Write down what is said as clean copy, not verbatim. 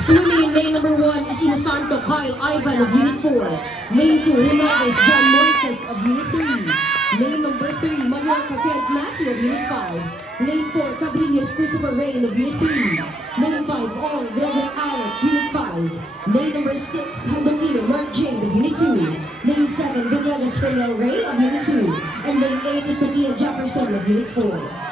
Swimming in lane number 1, Isino Santo, Kyle Ivan of Unit 4. Lane 2, Jimenez, John Moises of Unit 3. Lane number 3, Mallorca, Kent Matthew of Unit 5. Lane 4, Cabriles, Christopher Rain of Unit 3. Lane 5, All, Gregory Alec, Unit 5. Lane number 6, Handokino, Mark Jade of Unit 2. Lane 7, Villegas, Fernel Ray of Unit 2. And lane 8 is Takia Jefferson of Unit 4.